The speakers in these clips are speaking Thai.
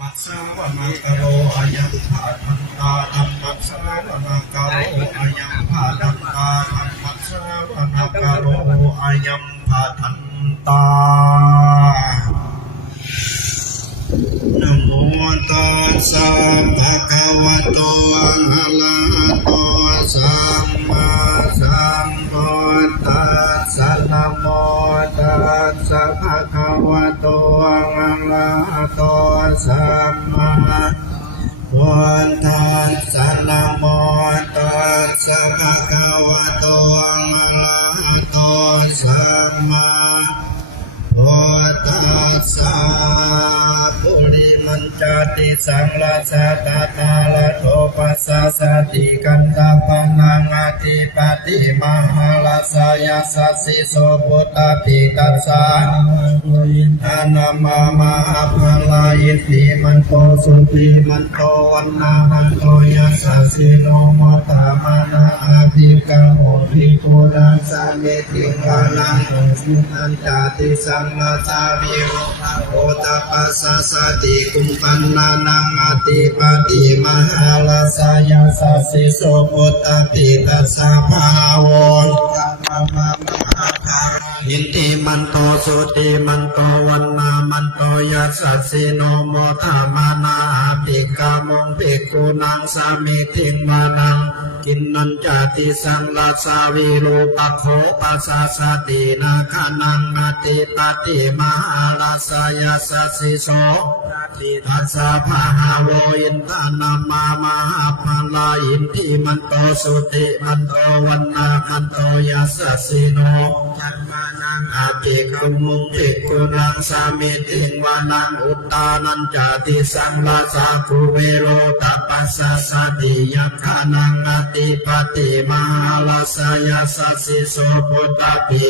มัสสาวะมังกะโรอายังภาทันตาธัมมัสสาวะมังกะโรอายังภาทันตาธัมมัสสาวะมังกะโรอายังภาทันตานะโมตัสสะภะคะวะโตอะระหะโตสัมมาสัมพุทธัสสะนะโมตัสสะภะคะวะโตอะระหะโตสัมมาพุทธัสสะนะโมตัสสะภะคะวะโตอะระหะโตสัมมาพุทธัสสะปุริมันจติสังลาสะตตาลโทปัสสะสติกันตาปนังอธิปติมหาลาสยาสัสสิโสปุตตะปิกัสสะอินทานามามหาภลายิติมันโตสุติมันโตวันนามันโตยัสสะสิโนโมตามานาอาภิกาโมภิกขุดังสามิติวานังสินันจติสังลาสาวิโรภะโอตปัสสะสติกุมปันนานังอติปติมหาลาสยาสัสสิโสปุตตะปิตัสสะภาวะอินติมันโตสุติมันโตวันนามันโตยัสสะสิโนโมทามานาภิกขามงภิกขุนังสามิทิงมานังกินนันจติสังลาสาวิรูปโขปัสสะสตินาคานังอติปติมหาลาสยาสัสสิโสติทัสสะภะหะโวอินทานามามหาภลาอินทิมันโตสุติมันโตวันนามันโตยัสสะสิโนธัมมานังอาภิกขุมุงภิกขุนังสามิทิงวานังอุตตานันจติสังลาสาภูเวโรตัปปัสสะสติยัคขะนังอติปติมหาลาสยาสัสสิโสปุตตะปิ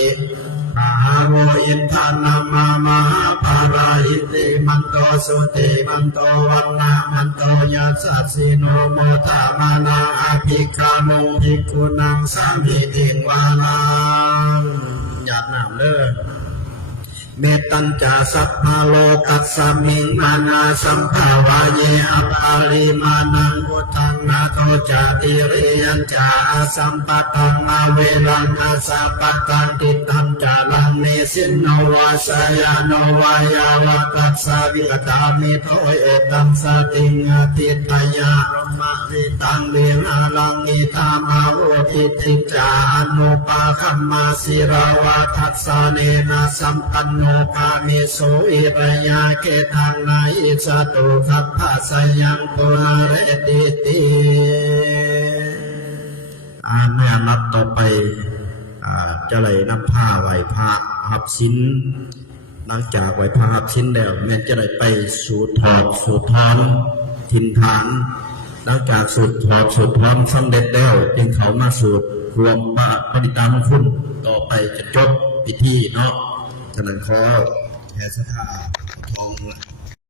ภะโวอินทานามามหาภราหิติมันโตสุติมันโตวันนามันโตยัสสะสิโนโมทามานาอภิกขามุงภิกขุนังสามิทิงวานังหยาดน้ำเลยเมตัญจาสัพพะโลกัสสมิงมานาสัมภาวะเยอปาลิมานังพุทธังนาโทจติริยัญจาอาสัมปะตังอาเวรังอาสัพปะตังติตังจารังเนสินโนวาสยาโนวายาวัตตัสสะวิกตามิโทเอตังสติงอติตยาโมทิตังเวนะลังอิธามาโหติติจาอนุปาคัมมาสิราวาทัสสะเนนะสัมปันโนปามิโสอิรยาเกตังนาอิสตุขัพพะสยังปุนาเรติติในอนัตต่อไปจะเลยนำผ้าไหวพระหับชิ้นหลังจากไหวพระหับชิ้นแล้วแม่จะได้ไปสู่ถอดสู่ท้อนทินฐานหลังจากสูตรถอดสูตรท้อนสำเร็จแล้วจึงเขามาสูตรรวมบาตรปฏิตามคุณต่อไปจะจบพิธีเนาะฉะนั้นขอแผ่ศรัทธาทอง